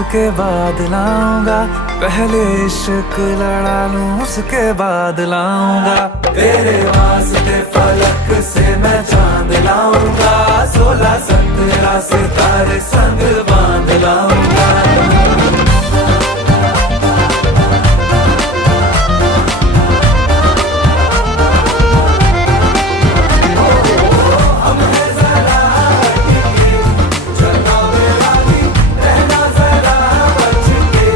उसके बाद लाऊंगा, पहले इश्क लड़ा लूं उसके बाद लाऊंगा। तेरे वास्ते फलक से मैं चांद लाऊंगा, 16-17 सितारे संग बांध लाऊंगा।